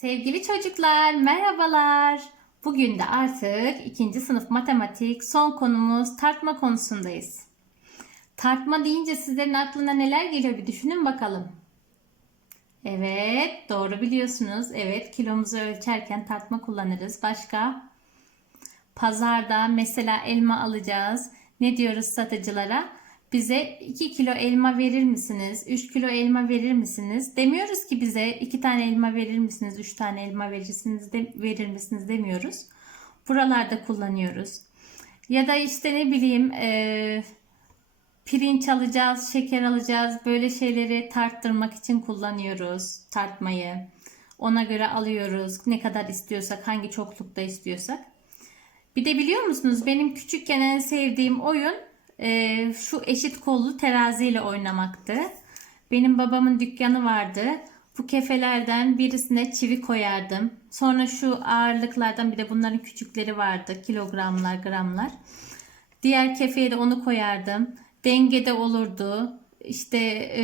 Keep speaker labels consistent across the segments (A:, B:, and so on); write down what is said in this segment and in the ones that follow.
A: Sevgili çocuklar, merhabalar. Bugün de artık ikinci sınıf matematik son konumuz tartma konusundayız. Tartma deyince sizlerin aklına neler geliyor bir düşünün bakalım. Evet, doğru biliyorsunuz. Evet, kilomuzu ölçerken tartma kullanırız. Başka? Pazarda mesela elma alacağız. Ne diyoruz satıcılara? Bize 2 kilo elma verir misiniz? 3 kilo elma verir misiniz? Demiyoruz ki bize 2 tane elma verir misiniz? 3 tane elma verirsiniz de, verir misiniz demiyoruz. Buralarda kullanıyoruz. Ya da işte ne bileyim e, pirinç alacağız, şeker alacağız. Böyle şeyleri tarttırmak için kullanıyoruz tartmayı. Ona göre alıyoruz. Ne kadar istiyorsak, hangi çoklukta istiyorsak. Bir de biliyor musunuz benim küçükken en sevdiğim oyun e, şu eşit kollu teraziyle oynamaktı. Benim babamın dükkanı vardı. Bu kefelerden birisine çivi koyardım. Sonra şu ağırlıklardan bir de bunların küçükleri vardı. Kilogramlar, gramlar. Diğer kefeye de onu koyardım. Dengede olurdu. İşte e,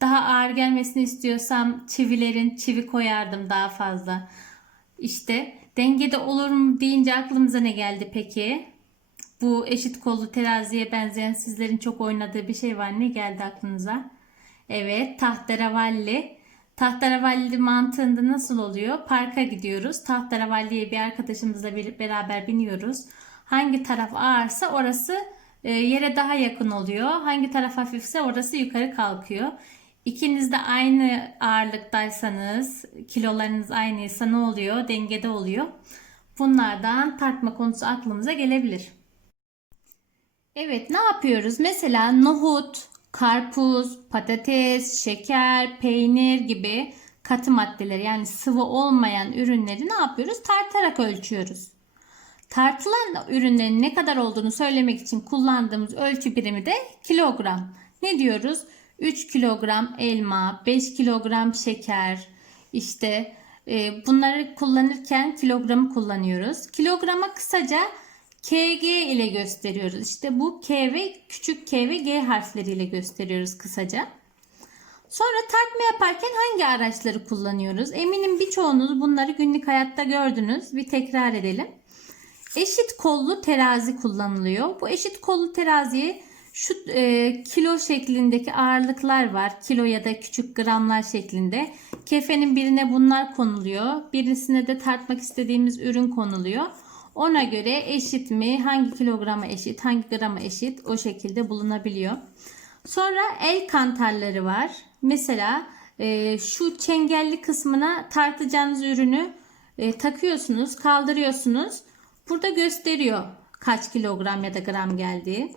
A: daha ağır gelmesini istiyorsam çivilerin çivi koyardım daha fazla. İşte dengede olur mu deyince aklımıza ne geldi peki? Bu eşit kollu teraziye benzeyen sizlerin çok oynadığı bir şey var. Ne geldi aklınıza? Evet, tahterevalli. Tahterevalli mantığında nasıl oluyor? Parka gidiyoruz. Tahterevalliye bir arkadaşımızla bir, beraber biniyoruz. Hangi taraf ağırsa orası e, yere daha yakın oluyor. Hangi taraf hafifse orası yukarı kalkıyor. İkiniz de aynı ağırlıktaysanız, kilolarınız aynıysa ne oluyor? Dengede oluyor. Bunlardan tartma konusu aklımıza gelebilir. Evet, ne yapıyoruz? Mesela nohut, karpuz, patates, şeker, peynir gibi katı maddeler yani sıvı olmayan ürünleri ne yapıyoruz? Tartarak ölçüyoruz. Tartılan ürünlerin ne kadar olduğunu söylemek için kullandığımız ölçü birimi de kilogram. Ne diyoruz? 3 kilogram elma, 5 kilogram şeker, işte e, bunları kullanırken kilogramı kullanıyoruz. Kilograma kısaca KG ile gösteriyoruz. İşte bu K ve küçük K ve G harfleriyle gösteriyoruz kısaca. Sonra tartma yaparken hangi araçları kullanıyoruz? Eminim birçoğunuz bunları günlük hayatta gördünüz. Bir tekrar edelim. Eşit kollu terazi kullanılıyor. Bu eşit kollu teraziye şu e, kilo şeklindeki ağırlıklar var. Kilo ya da küçük gramlar şeklinde. Kefenin birine bunlar konuluyor. Birisine de tartmak istediğimiz ürün konuluyor. Ona göre eşit mi, hangi kilograma eşit, hangi grama eşit o şekilde bulunabiliyor. Sonra el kantarları var. Mesela e, şu çengelli kısmına tartacağınız ürünü e, takıyorsunuz, kaldırıyorsunuz. Burada gösteriyor kaç kilogram ya da gram geldiği.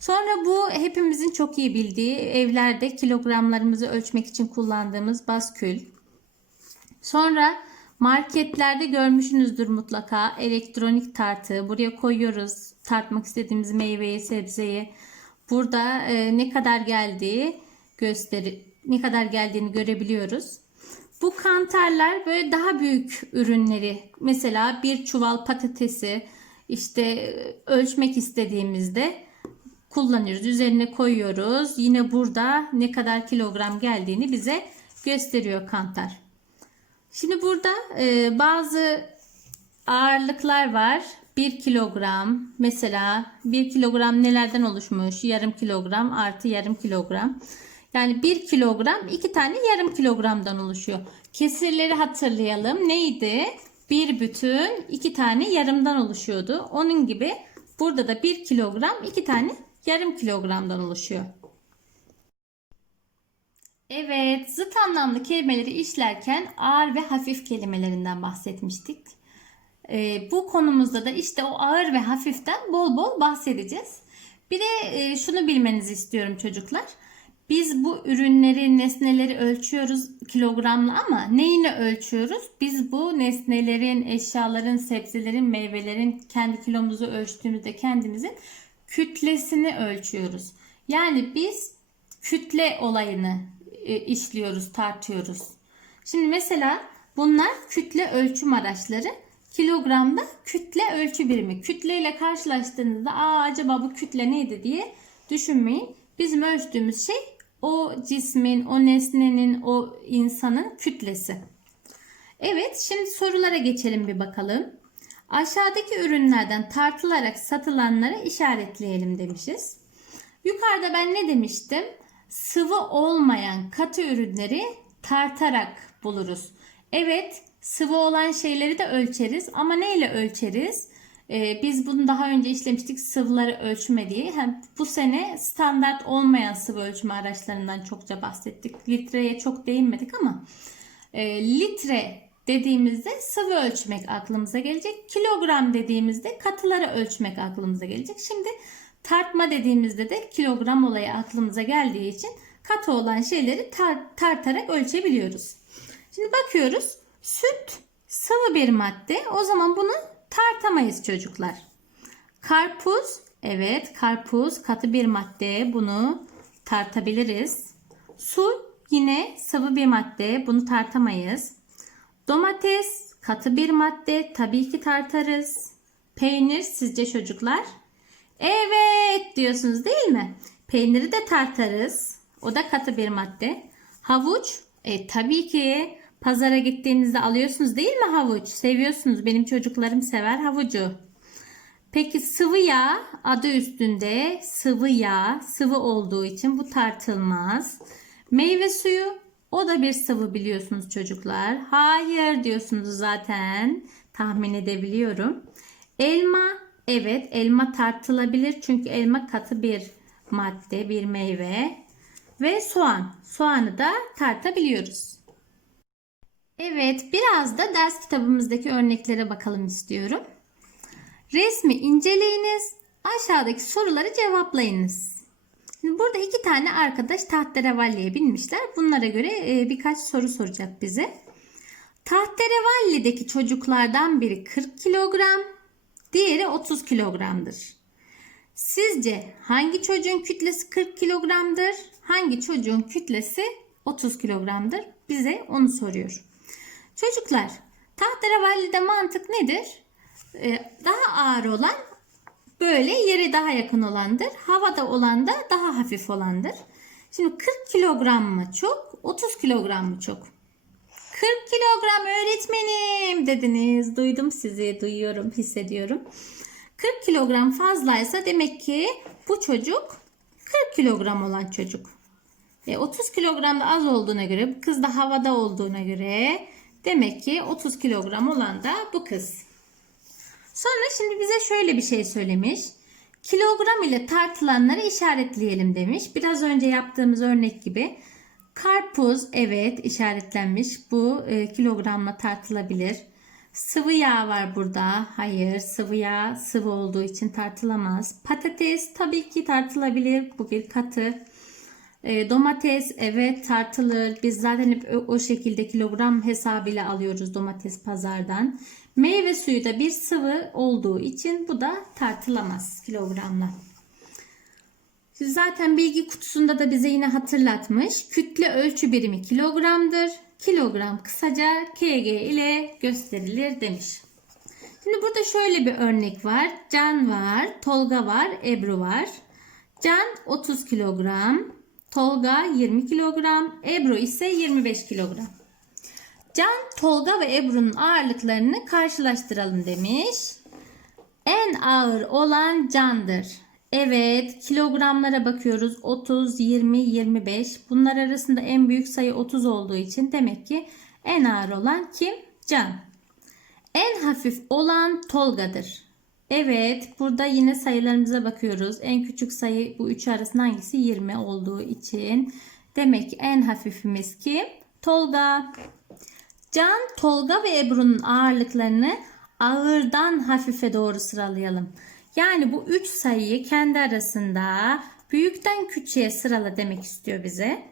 A: Sonra bu hepimizin çok iyi bildiği evlerde kilogramlarımızı ölçmek için kullandığımız baskül. Sonra marketlerde görmüşsünüzdür mutlaka elektronik tartı. Buraya koyuyoruz tartmak istediğimiz meyveyi, sebzeyi. Burada e, ne kadar geldiği gösteri ne kadar geldiğini görebiliyoruz. Bu kantarlar böyle daha büyük ürünleri mesela bir çuval patatesi işte ölçmek istediğimizde kullanıyoruz. Üzerine koyuyoruz. Yine burada ne kadar kilogram geldiğini bize gösteriyor kantar. Şimdi burada e, bazı ağırlıklar var. 1 kilogram mesela 1 kilogram nelerden oluşmuş? Yarım kilogram artı yarım kilogram. Yani 1 kilogram 2 tane yarım kilogramdan oluşuyor. Kesirleri hatırlayalım. Neydi? Bir bütün 2 tane yarımdan oluşuyordu. Onun gibi burada da 1 kilogram 2 tane yarım kilogramdan oluşuyor. Evet, zıt anlamlı kelimeleri işlerken ağır ve hafif kelimelerinden bahsetmiştik. Ee, bu konumuzda da işte o ağır ve hafiften bol bol bahsedeceğiz. Bir de e, şunu bilmenizi istiyorum çocuklar. Biz bu ürünleri, nesneleri ölçüyoruz kilogramla ama neyini ölçüyoruz? Biz bu nesnelerin, eşyaların, sebzelerin, meyvelerin kendi kilomuzu ölçtüğümüzde kendimizin kütlesini ölçüyoruz. Yani biz kütle olayını e, işliyoruz, tartıyoruz. Şimdi mesela bunlar kütle ölçüm araçları. Kilogramda kütle ölçü birimi. Kütle ile karşılaştığınızda Aa, acaba bu kütle neydi diye düşünmeyin. Bizim ölçtüğümüz şey o cismin, o nesnenin, o insanın kütlesi. Evet, şimdi sorulara geçelim bir bakalım. Aşağıdaki ürünlerden tartılarak satılanları işaretleyelim demişiz. Yukarıda ben ne demiştim? Sıvı olmayan katı ürünleri tartarak buluruz. Evet, sıvı olan şeyleri de ölçeriz ama neyle ölçeriz? Ee, biz bunu daha önce işlemiştik sıvıları ölçme diye. Hem bu sene standart olmayan sıvı ölçme araçlarından çokça bahsettik. Litreye çok değinmedik ama e, litre dediğimizde sıvı ölçmek aklımıza gelecek. Kilogram dediğimizde katıları ölçmek aklımıza gelecek. Şimdi tartma dediğimizde de kilogram olayı aklımıza geldiği için katı olan şeyleri tar- tartarak ölçebiliyoruz. Şimdi bakıyoruz. Süt sıvı bir madde. O zaman bunu tartamayız çocuklar. Karpuz, evet karpuz katı bir madde. Bunu tartabiliriz. Su yine sıvı bir madde. Bunu tartamayız. Domates katı bir madde. Tabii ki tartarız. Peynir sizce çocuklar? Evet diyorsunuz değil mi? Peyniri de tartarız. O da katı bir madde. Havuç e, tabii ki pazara gittiğinizde alıyorsunuz değil mi havuç? Seviyorsunuz. Benim çocuklarım sever havucu. Peki sıvı yağ adı üstünde sıvı yağ sıvı olduğu için bu tartılmaz. Meyve suyu o da bir sıvı biliyorsunuz çocuklar. Hayır diyorsunuz zaten tahmin edebiliyorum. Elma evet elma tartılabilir çünkü elma katı bir madde bir meyve. Ve soğan soğanı da tartabiliyoruz. Evet biraz da ders kitabımızdaki örneklere bakalım istiyorum. Resmi inceleyiniz. Aşağıdaki soruları cevaplayınız. Burada iki tane arkadaş tahterevalliye binmişler. Bunlara göre e, birkaç soru soracak bize. Tahterevalli'deki çocuklardan biri 40 kilogram, diğeri 30 kilogramdır. Sizce hangi çocuğun kütlesi 40 kilogramdır? Hangi çocuğun kütlesi 30 kilogramdır? Bize onu soruyor. Çocuklar, tahterevalli'de mantık nedir? Ee, daha ağır olan böyle yere daha yakın olandır. Havada olan da daha hafif olandır. Şimdi 40 kilogram mı çok, 30 kilogram mı çok? 40 kilogram öğretmenim dediniz. Duydum sizi, duyuyorum, hissediyorum. 40 kilogram fazlaysa demek ki bu çocuk 40 kilogram olan çocuk. E, 30 kilogram da az olduğuna göre, bu kız da havada olduğuna göre demek ki 30 kilogram olan da bu kız. Sonra şimdi bize şöyle bir şey söylemiş. Kilogram ile tartılanları işaretleyelim demiş. Biraz önce yaptığımız örnek gibi. Karpuz evet işaretlenmiş. Bu e, kilogramla tartılabilir. Sıvı yağ var burada. Hayır sıvı yağ sıvı olduğu için tartılamaz. Patates tabii ki tartılabilir. Bu bir katı. E, domates evet tartılır. Biz zaten hep o, o şekilde kilogram hesabıyla alıyoruz domates pazardan. Meyve suyu da bir sıvı olduğu için bu da tartılamaz kilogramla. Zaten bilgi kutusunda da bize yine hatırlatmış. Kütle ölçü birimi kilogramdır. Kilogram kısaca kg ile gösterilir demiş. Şimdi burada şöyle bir örnek var. Can var, Tolga var, Ebru var. Can 30 kilogram, Tolga 20 kilogram, Ebru ise 25 kilogram. Can, Tolga ve Ebru'nun ağırlıklarını karşılaştıralım demiş. En ağır olan Can'dır. Evet, kilogramlara bakıyoruz. 30, 20, 25. Bunlar arasında en büyük sayı 30 olduğu için demek ki en ağır olan kim? Can. En hafif olan Tolga'dır. Evet, burada yine sayılarımıza bakıyoruz. En küçük sayı bu üç arasında hangisi? 20 olduğu için. Demek ki en hafifimiz kim? Tolga. Can, Tolga ve Ebru'nun ağırlıklarını ağırdan hafife doğru sıralayalım. Yani bu üç sayıyı kendi arasında büyükten küçüğe sırala demek istiyor bize.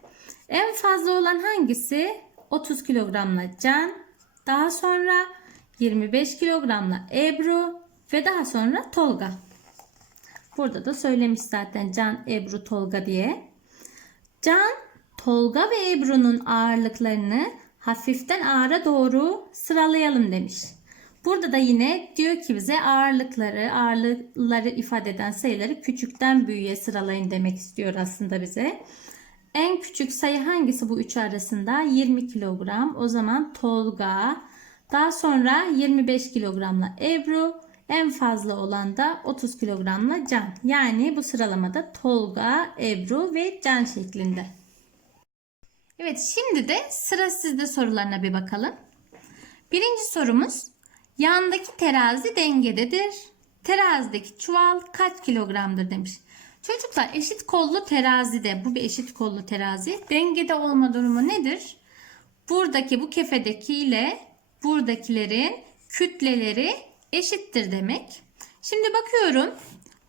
A: En fazla olan hangisi? 30 kilogramla Can, daha sonra 25 kilogramla Ebru ve daha sonra Tolga. Burada da söylemiş zaten Can, Ebru, Tolga diye. Can, Tolga ve Ebru'nun ağırlıklarını hafiften ağıra doğru sıralayalım demiş. Burada da yine diyor ki bize ağırlıkları, ağırlıkları ifade eden sayıları küçükten büyüğe sıralayın demek istiyor aslında bize. En küçük sayı hangisi bu üç arasında? 20 kilogram. O zaman Tolga Daha sonra 25 kilogramla Ebru, en fazla olan da 30 kilogramla Can. Yani bu sıralamada Tolga, Ebru ve Can şeklinde. Evet şimdi de sıra sizde sorularına bir bakalım. Birinci sorumuz yandaki terazi dengededir. Terazideki çuval kaç kilogramdır demiş. Çocuklar eşit kollu terazide bu bir eşit kollu terazi. Dengede olma durumu nedir? Buradaki bu kefedeki ile buradakilerin kütleleri eşittir demek. Şimdi bakıyorum.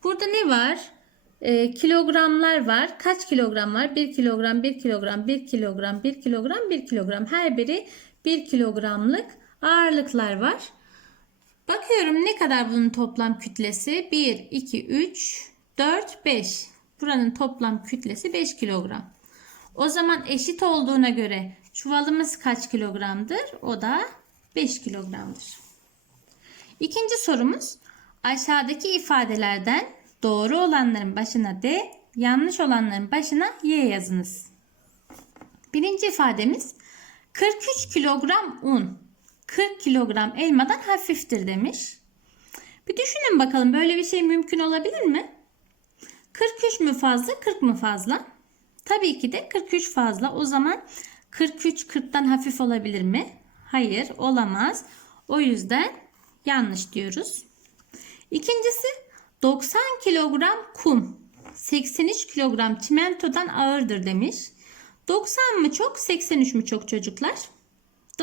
A: Burada ne var? Ee, kilogramlar var. Kaç kilogram var? 1 kilogram, 1 kilogram, 1 kilogram, 1 kilogram, 1 kilogram. Her biri 1 kilogramlık ağırlıklar var. Bakıyorum ne kadar bunun toplam kütlesi? 1, 2, 3, 4, 5. Buranın toplam kütlesi 5 kilogram. O zaman eşit olduğuna göre çuvalımız kaç kilogramdır? O da 5 kilogramdır. İkinci sorumuz aşağıdaki ifadelerden doğru olanların başına D, yanlış olanların başına Y yazınız. Birinci ifademiz 43 kilogram un 40 kilogram elmadan hafiftir demiş. Bir düşünün bakalım böyle bir şey mümkün olabilir mi? 43 mü fazla 40 mı fazla? Tabii ki de 43 fazla. O zaman 43 40'tan hafif olabilir mi? Hayır olamaz. O yüzden yanlış diyoruz. İkincisi 90 kilogram kum 83 kilogram çimentodan ağırdır demiş. 90 mı çok 83 mü çok çocuklar?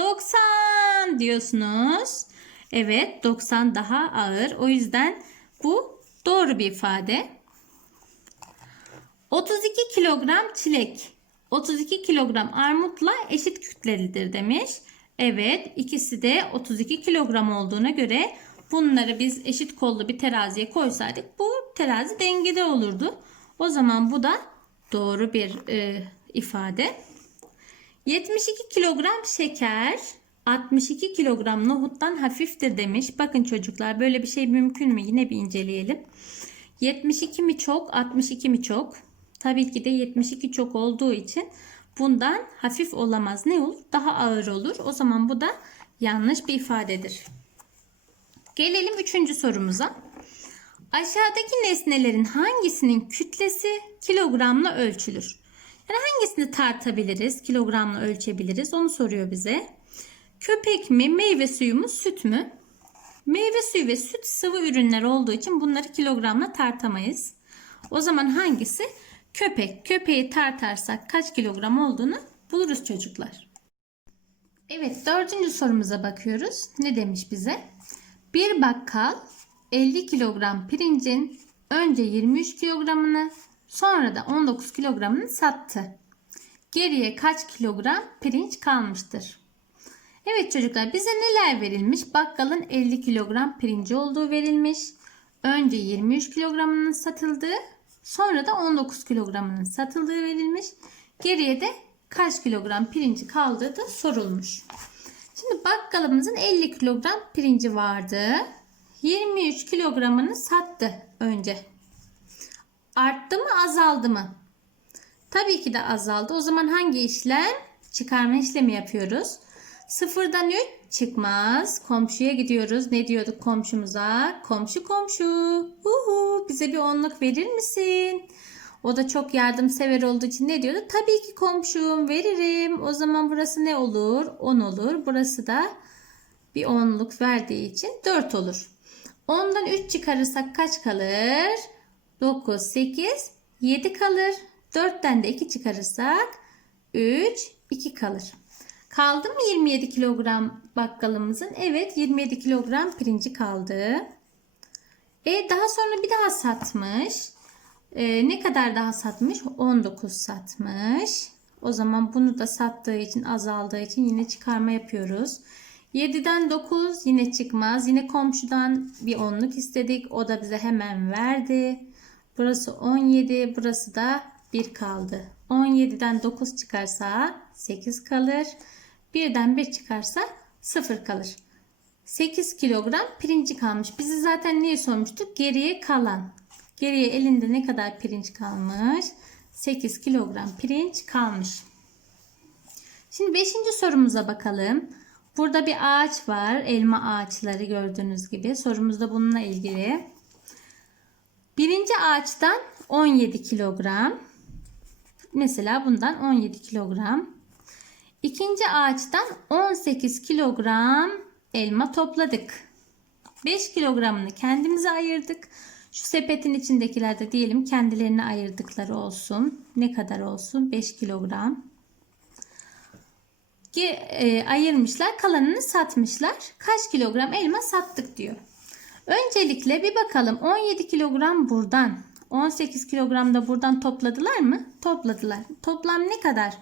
A: 90 diyorsunuz. Evet 90 daha ağır. O yüzden bu doğru bir ifade. 32 kilogram çilek 32 kilogram armutla eşit kütlelidir demiş. Evet ikisi de 32 kilogram olduğuna göre bunları biz eşit kollu bir teraziye koysaydık bu terazi dengede olurdu. O zaman bu da doğru bir e, ifade. 72 kilogram şeker 62 kilogram nohuttan hafiftir demiş. Bakın çocuklar böyle bir şey mümkün mü? Yine bir inceleyelim. 72 mi çok 62 mi çok? Tabii ki de 72 çok olduğu için bundan hafif olamaz. Ne olur? Daha ağır olur. O zaman bu da yanlış bir ifadedir. Gelelim üçüncü sorumuza. Aşağıdaki nesnelerin hangisinin kütlesi kilogramla ölçülür? Yani hangisini tartabiliriz, kilogramla ölçebiliriz onu soruyor bize. Köpek mi, meyve suyu mu, süt mü? Meyve suyu ve süt sıvı ürünler olduğu için bunları kilogramla tartamayız. O zaman hangisi? Köpek. Köpeği tartarsak kaç kilogram olduğunu buluruz çocuklar. Evet dördüncü sorumuza bakıyoruz. Ne demiş bize? Bir bakkal 50 kilogram pirincin önce 23 kilogramını sonra da 19 kilogramını sattı. Geriye kaç kilogram pirinç kalmıştır? Evet çocuklar bize neler verilmiş? Bakkalın 50 kilogram pirinci olduğu verilmiş. Önce 23 kilogramının satıldığı sonra da 19 kilogramının satıldığı verilmiş. Geriye de kaç kilogram pirinci kaldığı da sorulmuş. Şimdi bakkalımızın 50 kilogram pirinci vardı. 23 kilogramını sattı önce. Arttı mı azaldı mı? Tabii ki de azaldı. O zaman hangi işlem? Çıkarma işlemi yapıyoruz. Sıfırdan 3 çıkmaz. Komşuya gidiyoruz. Ne diyorduk komşumuza? Komşu komşu. Uhu, bize bir onluk verir misin? O da çok yardımsever olduğu için ne diyordu? Tabii ki komşum veririm. O zaman burası ne olur? 10 olur. Burası da bir onluk verdiği için 4 olur. 10'dan 3 çıkarırsak kaç kalır? 9, 8, 7 kalır. 4'ten de 2 çıkarırsak 3, 2 kalır. Kaldı mı 27 kilogram bakkalımızın? Evet 27 kilogram pirinci kaldı. E daha sonra bir daha satmış. E, ne kadar daha satmış? 19 satmış. O zaman bunu da sattığı için azaldığı için yine çıkarma yapıyoruz. 7'den 9 yine çıkmaz. Yine komşudan bir onluk istedik. O da bize hemen verdi. Burası 17. Burası da 1 kaldı. 17'den 9 çıkarsa 8 kalır. Birden 1 çıkarsa 0 kalır. 8 kilogram pirinci kalmış. Bizi zaten neyi sormuştuk? Geriye kalan. Geriye elinde ne kadar pirinç kalmış? 8 kilogram pirinç kalmış. Şimdi 5. sorumuza bakalım. Burada bir ağaç var. Elma ağaçları gördüğünüz gibi. Sorumuz da bununla ilgili. Birinci ağaçtan 17 kilogram. Mesela bundan 17 kilogram. İkinci ağaçtan 18 kilogram elma topladık. 5 kilogramını kendimize ayırdık. Şu sepetin içindekiler de diyelim kendilerine ayırdıkları olsun. Ne kadar olsun? 5 kilogram. E, ayırmışlar. Kalanını satmışlar. Kaç kilogram elma sattık diyor. Öncelikle bir bakalım 17 kilogram buradan 18 kilogram da buradan topladılar mı? Topladılar. Toplam ne kadar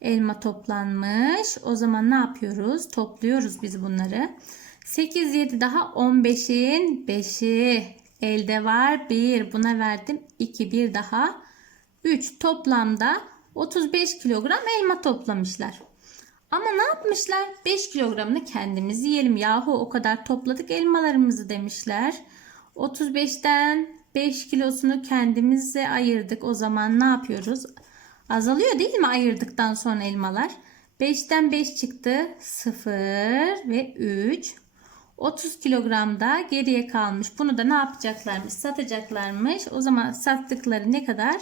A: elma toplanmış? O zaman ne yapıyoruz? Topluyoruz biz bunları. 8 7 daha 15'in 5'i elde var 1 buna verdim 2 bir daha 3 toplamda 35 kilogram elma toplamışlar. Ama ne yapmışlar? 5 kilogramını kendimiz yiyelim. Yahu o kadar topladık elmalarımızı demişler. 35'ten 5 kilosunu kendimize ayırdık. O zaman ne yapıyoruz? Azalıyor değil mi ayırdıktan sonra elmalar? 5'ten 5 çıktı. 0 ve 3. 30 kilogram da geriye kalmış. Bunu da ne yapacaklarmış? Satacaklarmış. O zaman sattıkları ne kadar?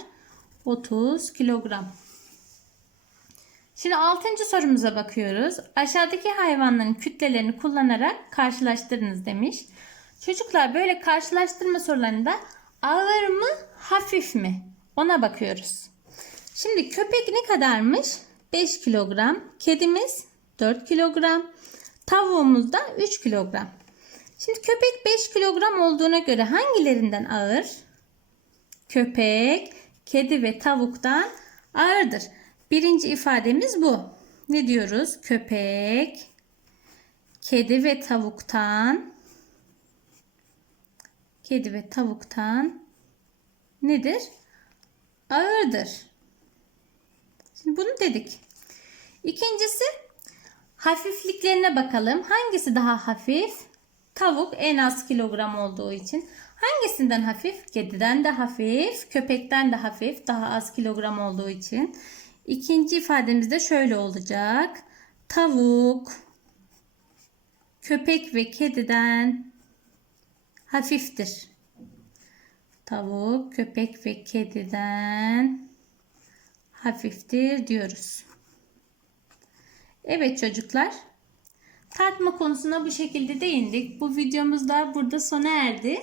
A: 30 kilogram. Şimdi 6. sorumuza bakıyoruz. Aşağıdaki hayvanların kütlelerini kullanarak karşılaştırınız demiş. Çocuklar böyle karşılaştırma sorularında ağır mı hafif mi? Ona bakıyoruz. Şimdi köpek ne kadarmış? 5 kilogram. Kedimiz 4 kilogram. Tavuğumuz da 3 kilogram. Şimdi köpek 5 kilogram olduğuna göre hangilerinden ağır? Köpek, kedi ve tavuktan ağırdır. Birinci ifademiz bu. Ne diyoruz? Köpek, kedi ve tavuktan kedi ve tavuktan nedir? Ağırdır. Şimdi bunu dedik. İkincisi hafifliklerine bakalım. Hangisi daha hafif? Tavuk en az kilogram olduğu için. Hangisinden hafif? Kediden de hafif, köpekten de hafif, daha az kilogram olduğu için. İkinci ifademiz de şöyle olacak. Tavuk, köpek ve kediden hafiftir. Tavuk, köpek ve kediden hafiftir diyoruz. Evet çocuklar. Tartma konusuna bu şekilde değindik. Bu videomuz da burada sona erdi.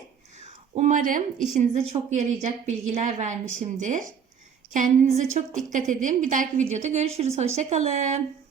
A: Umarım işinize çok yarayacak bilgiler vermişimdir. Kendinize çok dikkat edin. Bir dahaki videoda görüşürüz. Hoşçakalın.